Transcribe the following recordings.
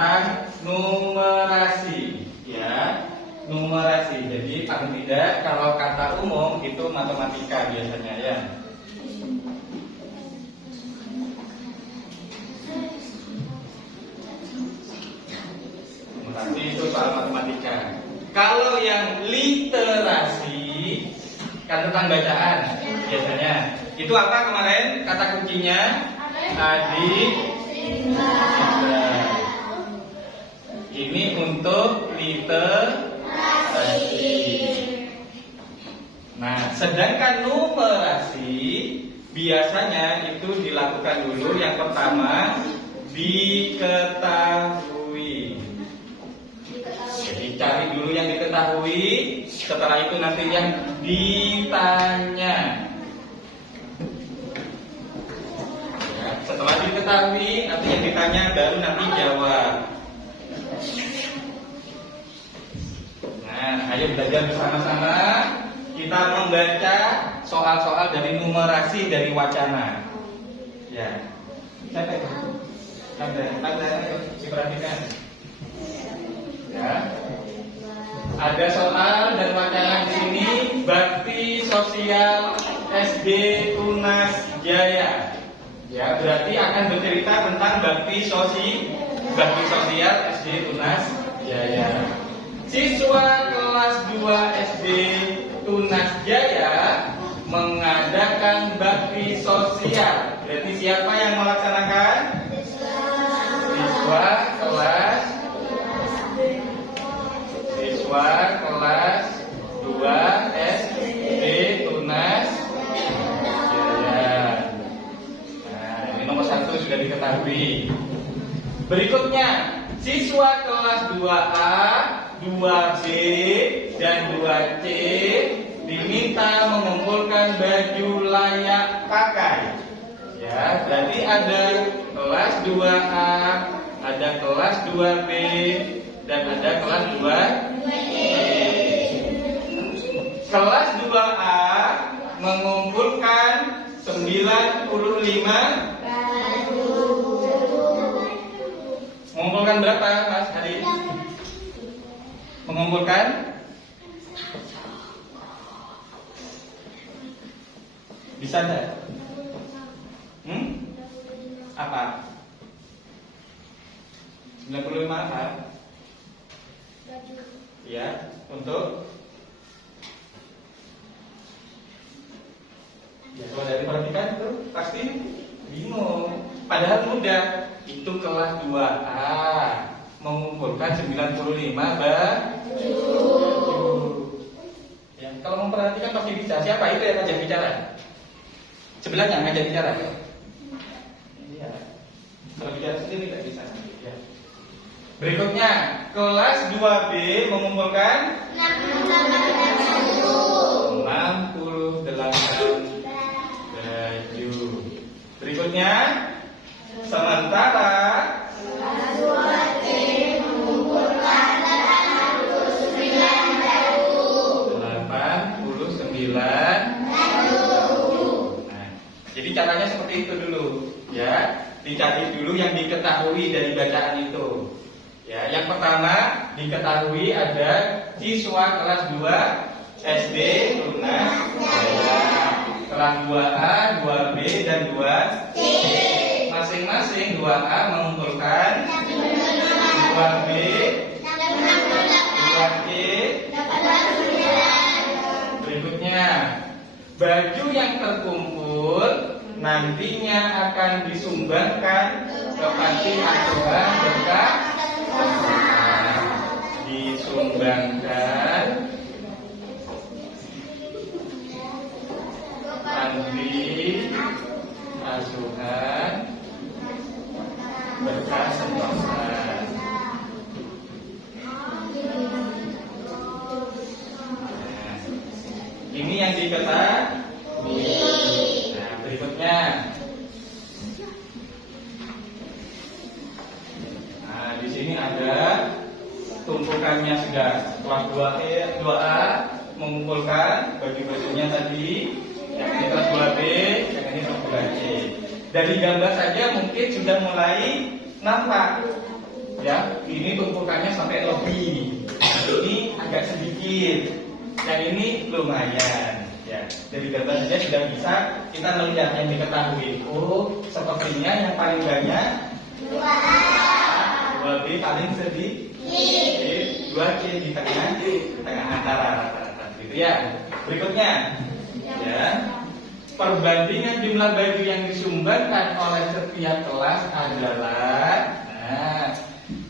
tentang numerasi, ya. Numerasi. Jadi paling tidak kalau kata umum itu matematika biasanya ya. Numerasi itu soal matematika. Kalau yang literasi kan tentang bacaan biasanya. Itu apa kemarin kata kuncinya? Adik. Ini untuk literasi. Nah, sedangkan numerasi biasanya itu dilakukan dulu yang pertama diketahui. Jadi cari dulu yang diketahui, setelah itu nanti yang ditanya. Ya, setelah diketahui, nanti yang ditanya baru nanti jawab. Nah, ayo belajar bersama-sama. Kita membaca soal-soal dari numerasi dari wacana. Ya, siapa itu? Tanda, ayo diperhatikan. Ya, ada soal dan wacana di sini. Bakti Sosial SD Tunas Jaya. Ya, berarti akan bercerita tentang bakti sosial SD Tunas Jaya. Siswa kelas 2 SD Tunas Jaya mengadakan bakti sosial. Berarti siapa yang melaksanakan? Siswa kelas 2 SD Tunas Jaya. Nah, ini nomor 1 sudah diketahui. Berikutnya, siswa kelas 2A, 2B, dan 2C diminta mengumpulkan baju layak pakai. Ya, berarti ada kelas 2A, ada kelas 2B, dan ada kelas 2C. Kelas 2A mengumpulkan 95 baju. Mengumpulkan berapa, Mas Hari? Mengumpulkan? Bisa enggak? Apa? 95 apa? Baju. Ya, untuk? Ya, kalau dari perhatikan itu pasti bingung. Padahal mudah. Itu kelas 2A mengumpulkan 95 baju. Ya, kalau memperhatikan pasti bisa. Siapa itu yang ngajak bicara? Sebelahnya ngajak bicara. Iya. Kalau bicara sendiri tidak bisa. Ya. Berikutnya, kelas 2B mengumpulkan 68 baju. Berikutnya, sementara kelas 2C mengumpulkan 89 baju. Nah, jadi caranya seperti itu dulu, ya. Dicari dulu yang diketahui dari bacaan itu. Ya, yang pertama diketahui ada siswa kelas 2 SD Tunas Jaya. Kelas 2A, 2B, dan 2C. Masing-masing 2A mengumpulkan 2B, 2C. Berikutnya, baju yang terkumpul nantinya akan disumbangkan ke panti asuhan dekat. Disumbangkan panti asuhan bekas sentosa. Ini yang diketahui. Nah, berikutnya. Nah, di sini ada tumpukannya sudah. Kelas 2A mengumpulkan baju-bajunya tadi. Yang ini kelas 2B, yang ini kelas 2C. Dari gambar saja mungkin sudah mulai nampak, ya. ini tumpukannya sampai lebih. Ini agak sedikit. Yang ini lumayan. Ya, dari gambar saja sudah bisa kita melihat yang diketahui. Oh, sepertinya yang paling banyak 2B paling sedikit. 2C di tengah antara rata-rata. Gitu ya. Berikutnya, ya. Perbandingan jumlah baju yang disumbangkan oleh setiap kelas adalah, nah,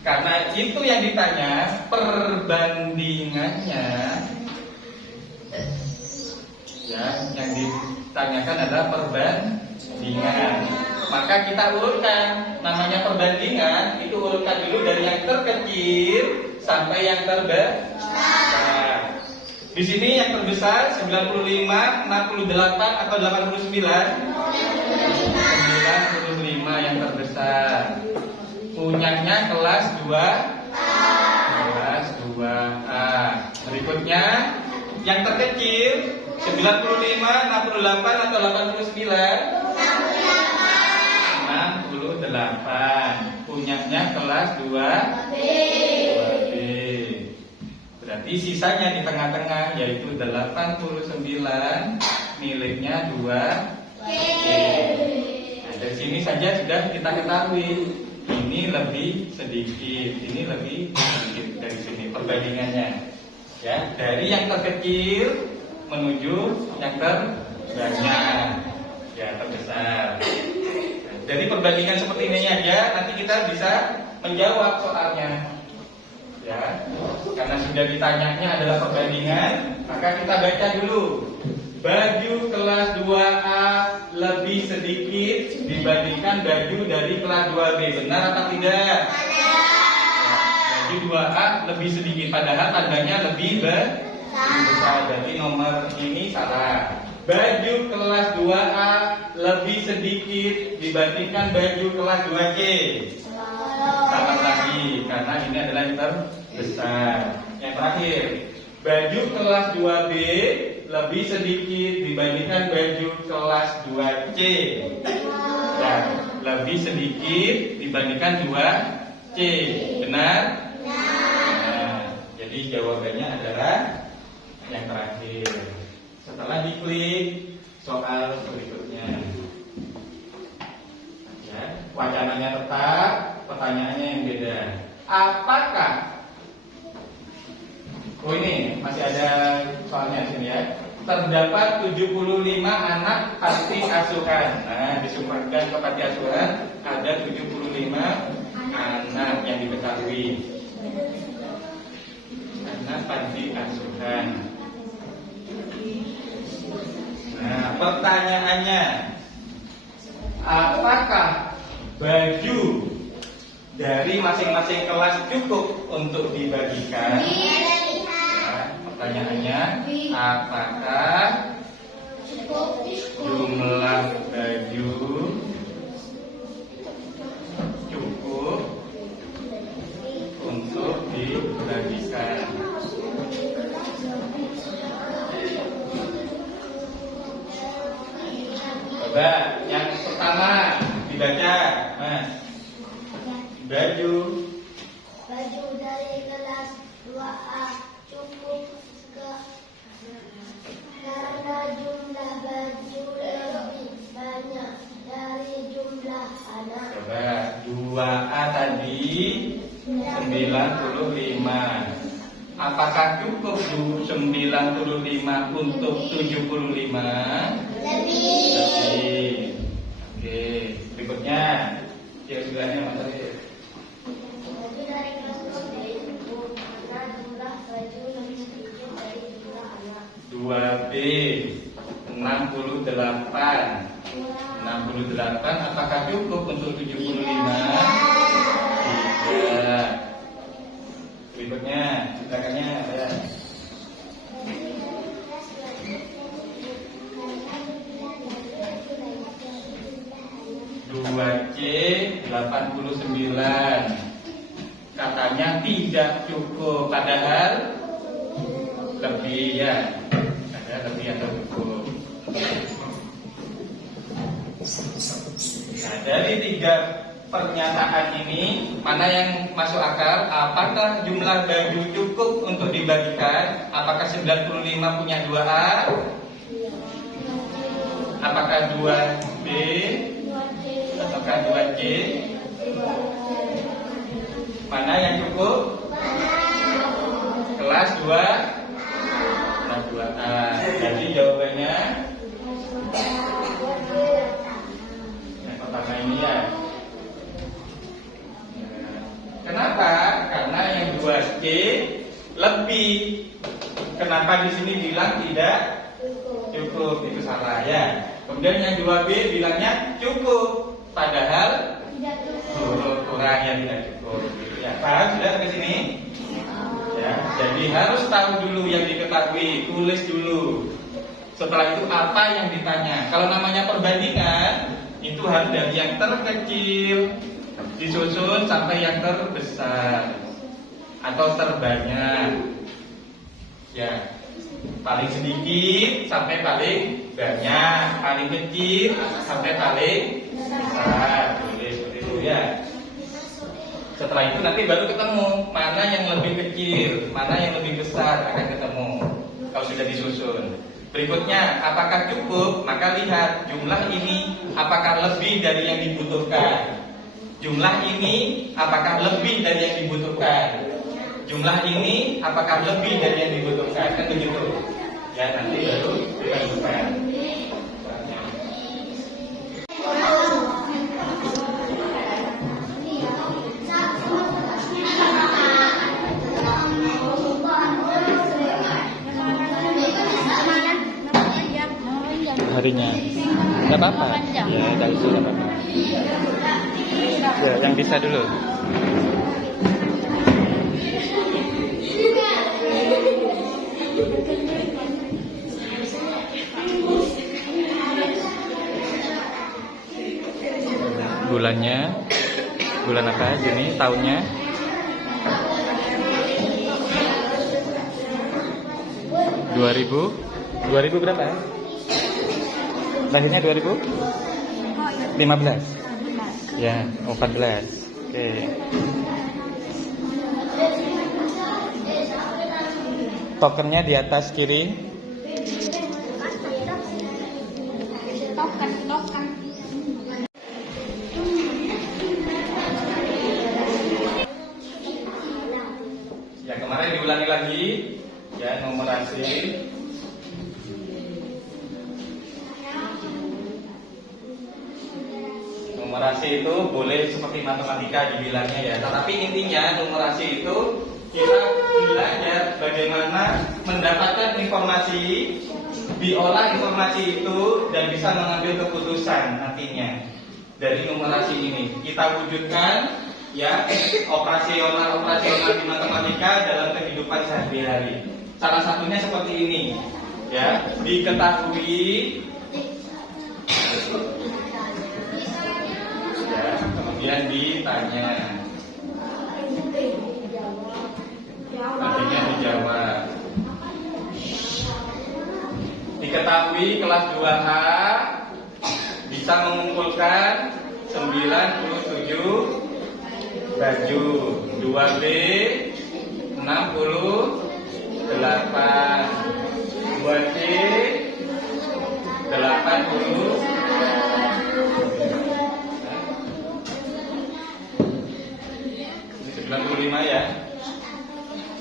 karena itu yang ditanya, perbandingannya, ya, yang ditanyakan adalah perbandingan. Maka kita urutkan, namanya perbandingan, itu urutkan dulu dari yang terkecil sampai yang terbesar. Di sini yang terbesar 95, 68 atau 89? 95 yang terbesar. Punyanya kelas 2A. Kelas 2A. Berikutnya yang terkecil 95, 68 atau 89? 68. Punyanya kelas 2B. Berarti sisanya di tengah-tengah yaitu 89 miliknya 2C. Nah, dari sini saja sudah kita ketahui ini lebih sedikit, ini lebih sedikit dari sini perbandingannya. Ya, dari yang terkecil menuju yang terbanyak, ya terbesar. Nah, dari perbandingan seperti ini aja nanti kita bisa menjawab soalnya. Ya, karena sudah ditanyanya adalah perbandingan, maka kita baca dulu. Baju kelas 2A lebih sedikit dibandingkan baju dari kelas 2B. Benar atau tidak? Ya, baju 2A lebih sedikit, padahal tandanya lebih besar. Jadi nomor ini salah. Baju kelas 2A lebih sedikit dibandingkan baju kelas 2C. Salah lagi, karena ini adalah yang terbesar. Yang terakhir, baju kelas 2B lebih sedikit dibandingkan baju kelas 2C. Dan lebih sedikit dibandingkan 2C. Benar? Nah, jadi jawabannya adalah yang terakhir. Setelah diklik soal berikutnya. Ya, wacananya tetap, pertanyaannya yang beda. Apakah? Oh ini masih ada soalnya di sini ya. Terdapat 75 anak panti asuhan. Nah, disumbangkan ke panti asuhan ada 75 anak yang diketahui. Anak panti asuhan. Nah, pertanyaannya, apakah baju dari masing-masing kelas cukup untuk dibagikan? Ya, pertanyaannya, apakah jumlah baju cukup untuk dibagikan? Coba yang pertama dibaca, Mas. Baju dari kelas 2A cukup karena jumlah baju lebih banyak dari jumlah anak. Coba 2A tadi 95. Apakah cukup 95 untuk 75? Lebih. Oke, berikutnya kira-kiranya Mas Arif. Baju dari kelas 2B cukup karena jumlah baju lebih sedikit dari jumlah anak. 2B 68. 68 apakah cukup untuk 75? Tidak. Berikutnya silakannya ya. 2C 89. Katanya tidak cukup, padahal lebih ya. Ada lebih atau cukup. Nah, dari 3 pernyataan ini mana yang masuk akal? Apakah jumlah baju cukup untuk dibagikan? Apakah 95 punya 2A? Apakah 2B? Apakah 2C? Mana yang cukup? Kelas 2? Kelas 2A. Jadi jawabannya yang pertama ini ya. Kenapa? Karena yang 2C lebih. Kenapa di sini bilang tidak cukup? Itu salah ya. Kemudian yang 2B bilangnya cukup, padahal kurang ya, tidak cukup. Ya, paham sudah sampai sini? Ya, jadi harus tahu dulu yang diketahui, tulis dulu. Setelah itu apa yang ditanya. Kalau namanya perbandingan, itu harus dari yang terkecil disusun sampai yang terbesar atau terbanyak. Ya, paling sedikit sampai paling banyak, paling kecil sampai paling besar. Tulis seperti itu ya. Setelah itu nanti baru ketemu mana yang lebih kecil, mana yang lebih besar, akan ketemu kalau sudah disusun. Berikutnya, apakah cukup? Maka lihat jumlah ini apakah lebih dari yang dibutuhkan. Jumlah ini apakah lebih dari yang dibutuhkan. Jumlah ini apakah lebih dari yang dibutuhkan. Kan begitu. Ya, nanti baru kita bukan. Harinya nggak apa-apa ya, dari sini nggak apa-apa ya, yang bisa dulu. Bulannya bulan apa? Juni, tahunnya 2000 berapa? Lahirnya 2015. Ya, 14. Oke. Tokennya di atas kiri. Token. Ya, kemarin diulangi lagi ya, numerasi. Numerasi itu boleh seperti matematika dibilangnya ya, tetapi intinya numerasi itu kita belajar bagaimana mendapatkan informasi, diolah informasi itu dan bisa mengambil keputusan nantinya dari numerasi ini. Kita wujudkan ya operasional di matematika dalam kehidupan sehari-hari. Salah satunya seperti ini ya, diketahui ya, kemudian ditanya, nantinya dijawab. Diketahui kelas 2A bisa mengumpulkan 97 baju, 2B 68, 2C 80. Ini 95 ya.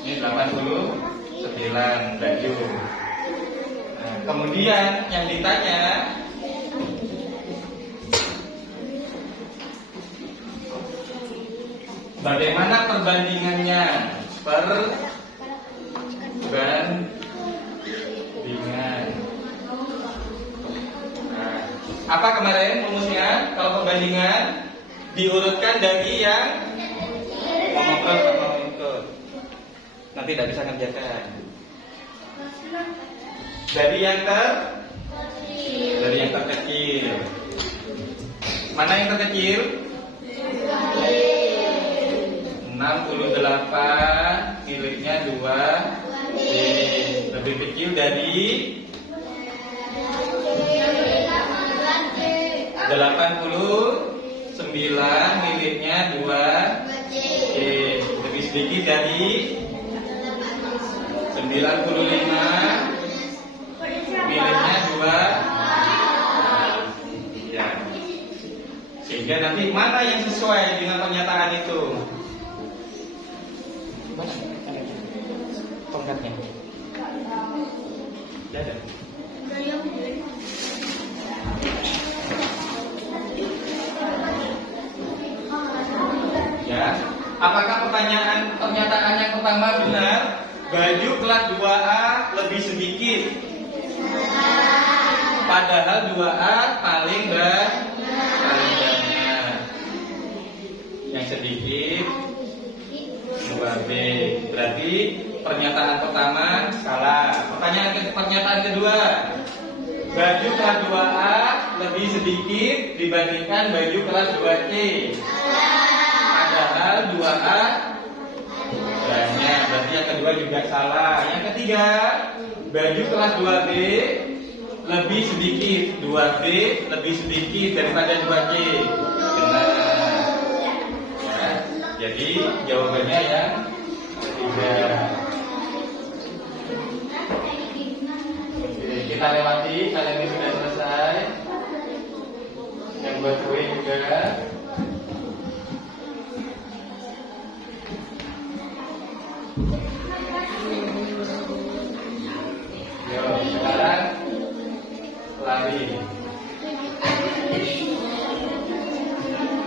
Ini 89 baju. Nah, kemudian yang ditanya bagaimana perbandingannya? Perbandingan. Nah, apa kemarin rumusnya? Kalau perbandingan diurutkan dari yang ngomong itu. Nanti tidak bisa ngerjakan. Dari yang terkecil. Mana yang terkecil? 68 miliknya 2B, lebih kecil dari 89. 9 miliknya 2C. Lebih sedikit dari 95 miliknya 2. Ya. Sehingga nanti mana yang sesuai dengan pernyataan itu? Tongkatnya. Ada. Ya, apakah pernyataan yang pertama benar? Baju kelas 2A lebih sedikit. Padahal 2A paling banyak. Yang sedikit 2B. Berarti pernyataan pertama salah. Pernyataan kedua, baju kelas 2A lebih sedikit dibandingkan baju kelas 2C. Padahal 2A banyak. Berarti yang kedua juga salah. Yang ketiga, baju kelas 2B lebih sedikit. 2B lebih sedikit daripada 2C. Benar. Ya, jadi jawabannya yang ketiga. Oke, kita lewati. Kalian ini sudah selesai. Yang buat kue juga. Sekarang lari.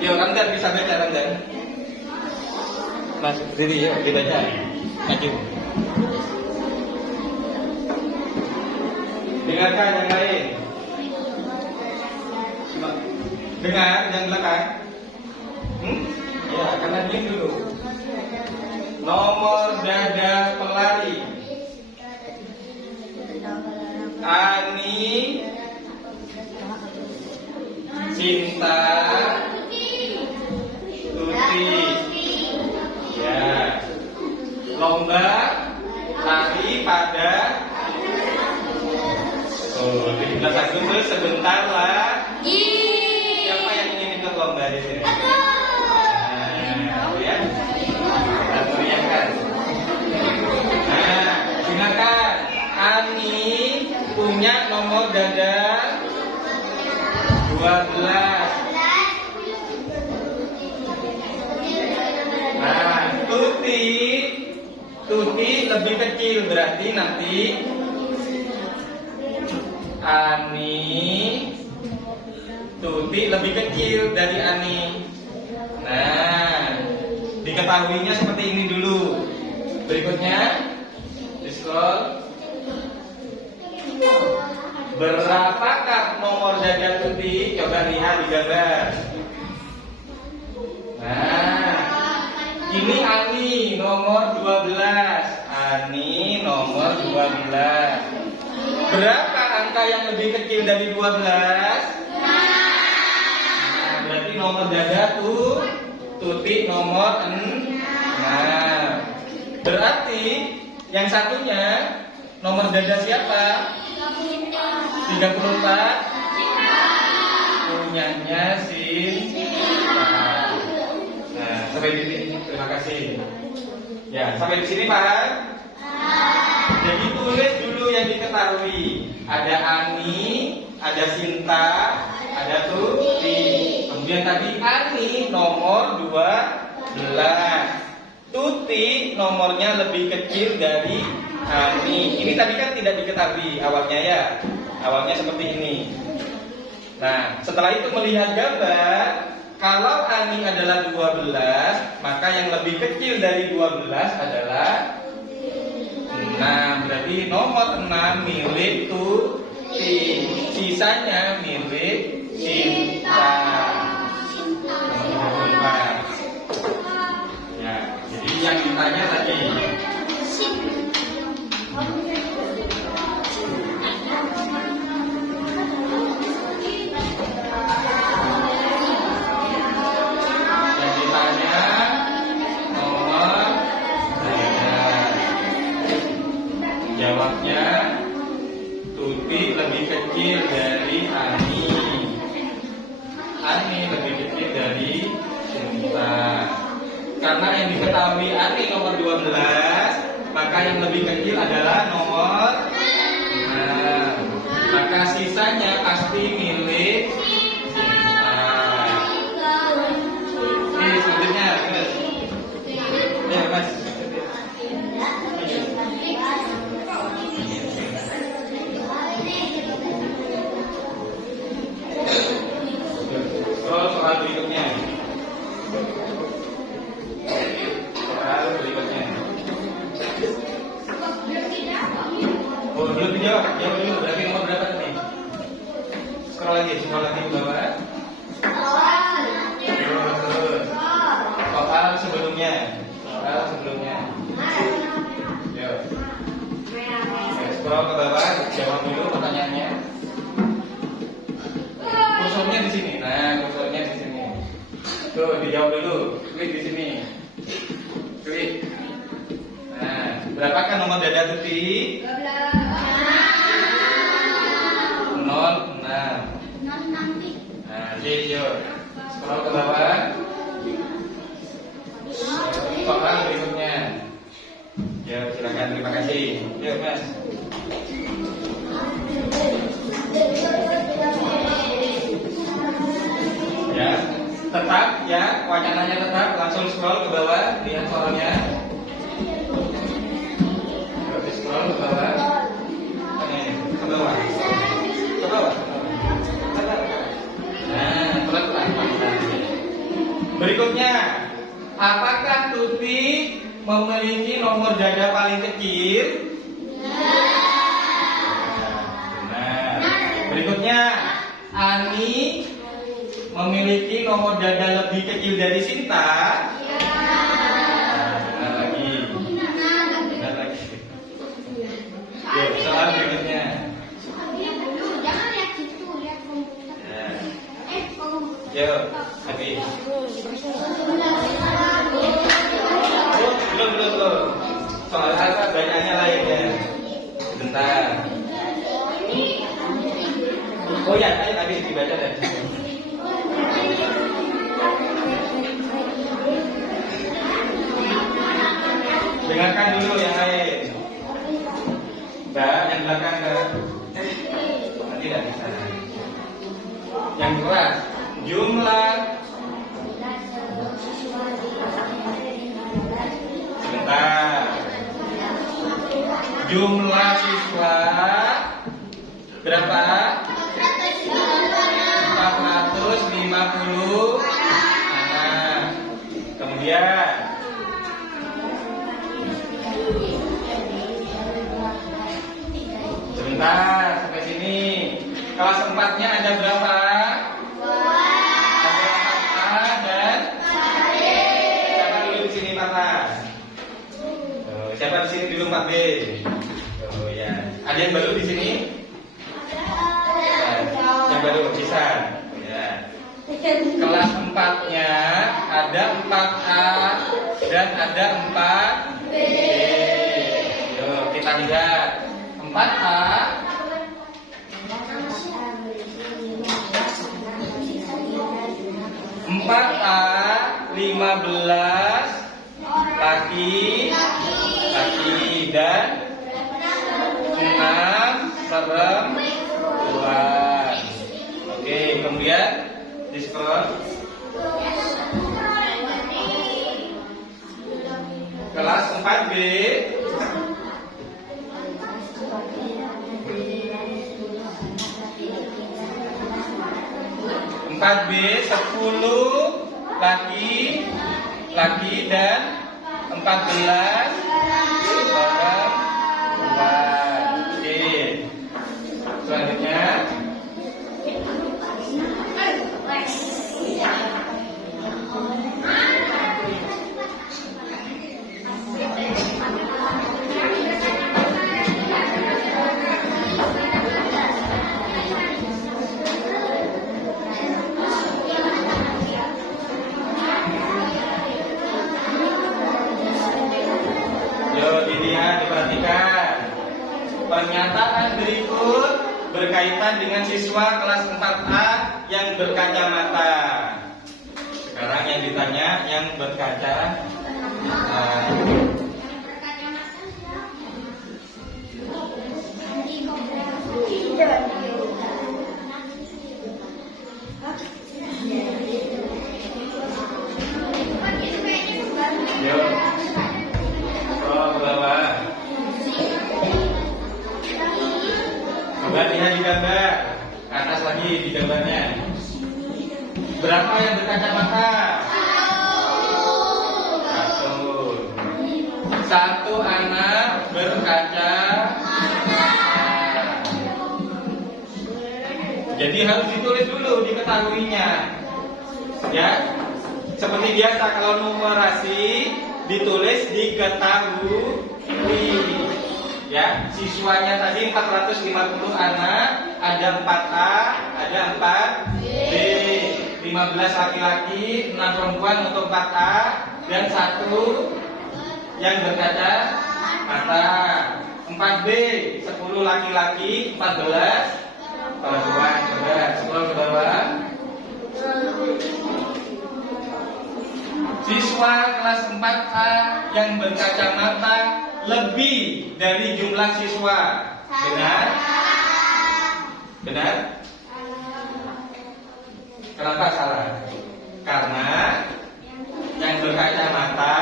Yuk, Ramdan bisa baca, Ramdan. Masuk diri, yuk dibaca. Maju. Dengarkan yang lain. Dengar yang belakang. Ya, karena diam dulu. Nomor dada pelari. Ani, Cinta, Tuti. Ya. Lomba lari pada 17 Agustus sebentar lagi. Siapa yang ingin ikut lomba di sini? Ya. Kita teriakkan. Nah, dengarkan. Ani punya nomor dada 12. Nah, Tuti lebih kecil, berarti nanti Tuti lebih kecil dari Ani. Nah, diketahuinya seperti ini dulu. Berikutnya di-scroll. Berapakah nomor dada Tuti? Coba lihat di gambar. Nah, ini Ani nomor 12. Ani nomor 12. Berapa angka yang lebih kecil dari 12? Nah, berarti nomor dada Tuti nomor 6. Berarti yang satunya nomor dada siapa? 34. Punyanya Sinta. Nah, sampai di sini. Terima kasih. Ya, sampai di sini paham? Jadi tulis dulu yang diketahui. Ada Ani, ada Sinta, ada Tuti. Kemudian tadi Ani nomor 12. Tuti nomornya lebih kecil dari Ani. Ini tadi kan tidak diketahui awalnya ya. Awalnya seperti ini. Nah, setelah itu melihat gambar, kalau Ani adalah 12, maka yang lebih kecil dari 12 adalah 6. Berarti nomor 6 milik Tuti. Sisanya milik Sinta. Nomor 4. Ya, jadi yang ditanya tadi. Jawabnya Tuti lebih kecil dari Ani. yang lebih kecil adalah nomor 6. Maka sisanya pasti milik selanjutnya, Mas. Soal berikutnya. Oh, belum dijawab. Jawab dulu. Berarti nomor berapa nih? Scroll lagi ke bawah. Terus. Soal sebelumnya. Yuk. Scroll ke bawah. Jawab dulu pertanyaannya. Kursornya di sini. Nah, kursornya di sini. Tuh, dijawab dulu. Klik di sini. Klik. Nah, berapakah nomor dada tuti? 06. Nah, yuk. Scroll ke bawah. Soal berikutnya. Ya, silakan. Terima kasih. Yuk, Mas. Ya, tetap ya, wacananya tetap. Langsung scroll ke bawah, lihat soalnya. Yuk, scroll ke bawah. Ke bawah. Ke bawah. Nah, pelan-pelan. Berikutnya, apakah Tuti memiliki nomor dada paling kecil? Nah, berikutnya, Ani memiliki nomor dada lebih kecil dari Sinta? Benar lagi. Yuk, soal berikutnya. Yuk, habis. Belum. Soal apa bacaannya lain ya. Sebentar. Oh ya, ayo habis dibaca deh. Dengarkan dulu yang lain. Mbak, yang belakang kan? Nanti tidak bisa. Yang keras. Jumlah. Sebentar. Jumlah siswa berapa? 450 anak. Kemudian sebentar sampai sini. Kelas 4-nya ada berapa? Ada 4A dan siapa dulu di sini 4A? Siapa di sini dulu 4B? Oh ya. Ada yang baru di sini? Yang baru bisa. Ya. Kelas 4-nya ada 4A dan ada 4B. Yuk, kita lihat. 4A 15 laki dan 6 perempuan. Oke, kemudian di scroll. Kelas 4B 10 laki dan 14 perempuan. Oke. Selanjutnya diperhatikan. Pernyataan berikut berkaitan dengan siswa kelas 4A yang berkacamata. Sekarang yang ditanya yang berkacamata. di gambarnya. Berapa yang berkacamata? Satu anak berkacamata. Jadi harus ditulis dulu, diketahuinya. Ya, seperti biasa kalau numerasi ditulis diketahui. Ya, siswanya tadi 450 anak, ada 4A, ada 4B, 15 laki-laki, 6 perempuan untuk 4A, dan 1 yang berkacamata. 4B, 10 laki-laki, 14 perempuan. Coba scroll ke bawah. Siswa kelas 4A yang berkacamata lebih dari jumlah siswa. Benar? Benar? Kenapa salah? Karena yang berkacamata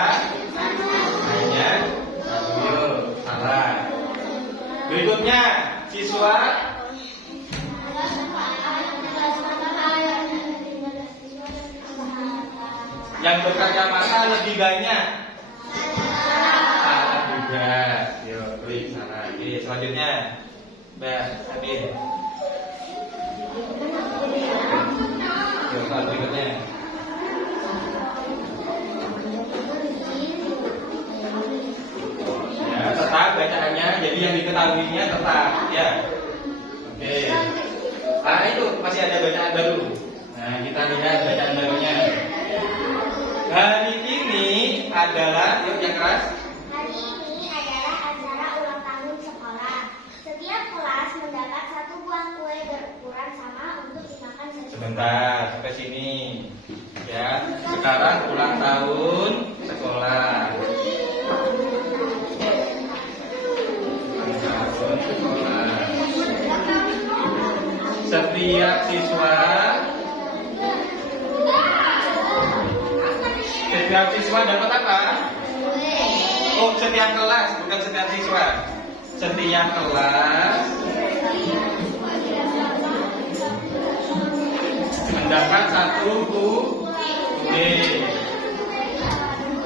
hanya satu. Salah. Berikutnya, siswa yang berkacamata lebih banyak. Salah juga. Yuk, klik salah. Oke, selanjutnya. Mbak, Adin. Yuk, soal berikutnya. Ya, tetap bacaannya. Jadi yang diketahuinya tetap, ya. Oke. Ah, itu masih ada bacaan baru. Nah, kita lihat bacaan barunya. Hari ini adalah, yuk yang keras. Hari ini adalah acara ulang tahun sekolah. Setiap kelas mendapat 1 buah kue berukuran sama untuk dimakan bersama. Sebentar, sampai sini. Ya, sekarang ulang tahun sekolah. Ulang tahun sekolah. Setiap siswa dapat apa? Oh, setiap kelas, bukan setiap siswa. Setiap kelas mendapat 1 kue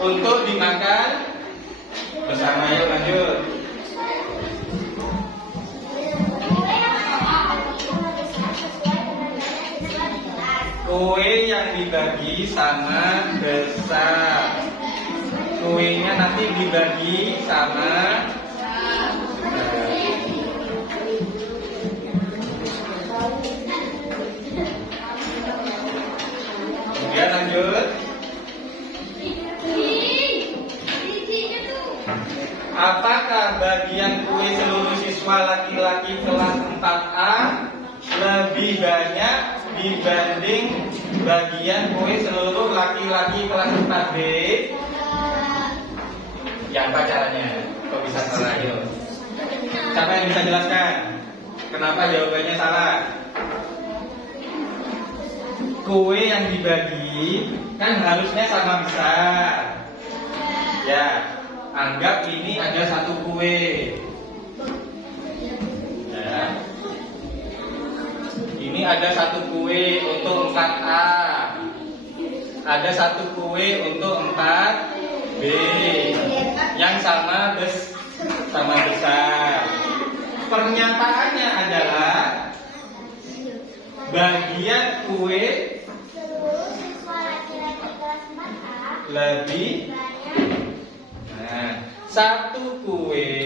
untuk dimakan bersama. Yuk lanjut. Kue yang dibagi sama besar. Kuenya nanti dibagi sama kemudian lanjut. Apakah bagian kue seluruh siswa laki-laki kelas 4A lebih banyak dibanding bagian kue seluruh laki-laki kelas 4B? Ya, apa caranya? Kok bisa salah? Yuk. Siapa yang bisa jelaskan? Kenapa jawabannya salah? Kue yang dibagi kan harusnya sama besar. Ya, anggap ini ada 1 kue. Ya. Ini ada 1 kue untuk 4A. Ada 1 kue untuk 4B yang sama besar. Pernyataannya adalah bagian kue Siswa laki-laki kelas 4A lebih. Nah, 1 kue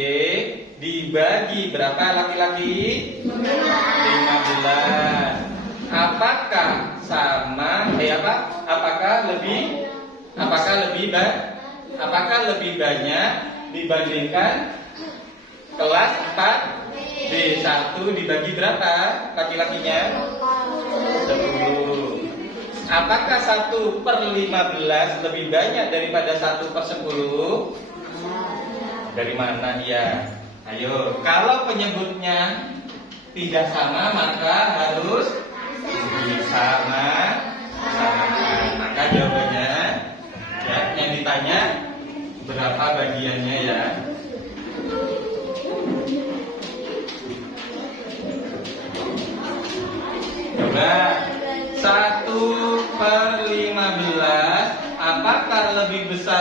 dibagi berapa laki-laki? 15. Apakah sama? Apakah lebih banyak dibandingkan kelas 4B? 1 dibagi berapa laki-lakinya? 10. Apakah 1/15 lebih banyak daripada 1/10? Dari mana ya? Ayo, kalau penyebutnya tidak sama maka harus sama. Maka jawabannya ya, yang ditanya berapa bagiannya ya. Coba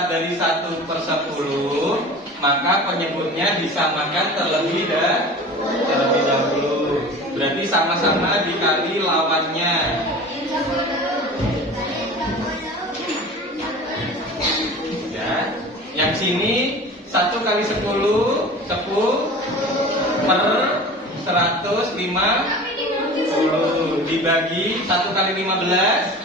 besar dari 1/10, maka penyebutnya disamakan terlebih dahulu. Berarti sama-sama dikali lawannya. Ya, yang sini 1 kali 10, 10 per 150 dibagi 1 kali 15,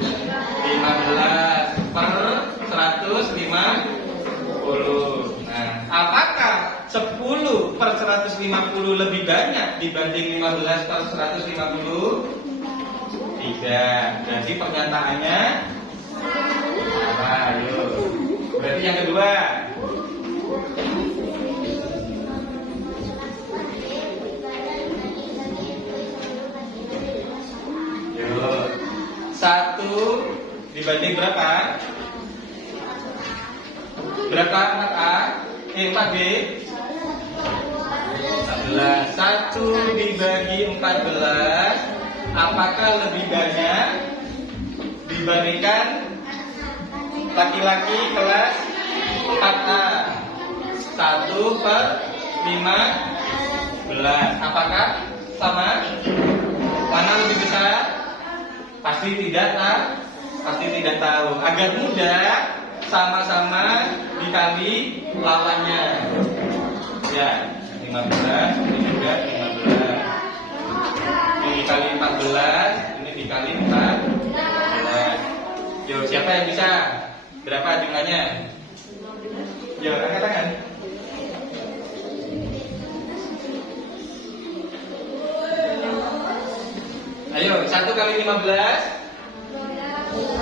15 per 150. Nah, apakah 10 per 150 lebih banyak dibanding 15 per 150? Tidak. Berarti pernyataannya sama. Ayo. Berarti yang kedua. Yuk. 1 dibanding berapa? Berapa 4A? 4B? 14. 1 dibagi 14, apakah lebih banyak dibandingkan laki-laki kelas 4A? 1 per 15. Apakah sama? Mana lebih besar? Pasti tidak tahu. Agar mudah, sama-sama dikali lawannya. Ya, 15, ini juga 15. Ini dikali 14, ini dikali 14. Yuk, siapa yang bisa? Berapa jumlahnya? Yuk, angkat tangan. Ayo, 1 kali 15,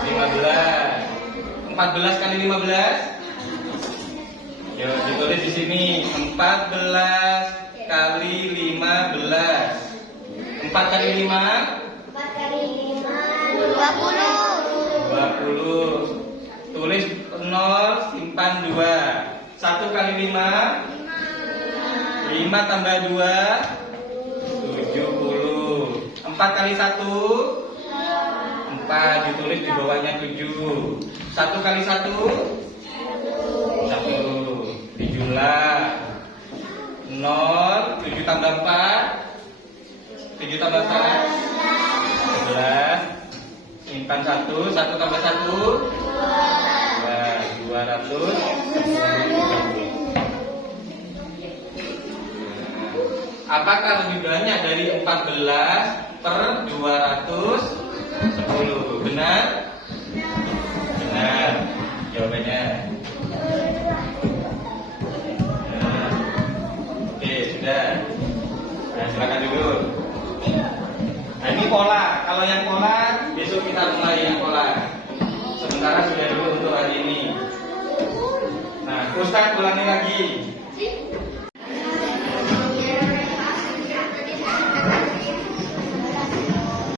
15. 14 kali 15. Yuk, ditulis di sini. 14 kali 15. 4 kali 5? 4 kali 5, 20. Tulis 0, simpan 2. 1 kali 5? 5 tambah 2? 70. 4 kali 1? 4, ditulis di bawahnya 7. 1 kali 1? 1. Dijumlah 0, 7 tambah 4? 7 tambah 4? 11. Simpan 1, 1 tambah 1? 200. Apakah lebih banyak dari 14 per 210? Benar? Benar. Jawabannya. Oke, sudah. Nah, silakan dulu. Nah, ini pola. Kalau yang pola, besok kita mulai yang pola. Sementara sudah dulu untuk hari ini. Nah, Ustaz ulangi lagi.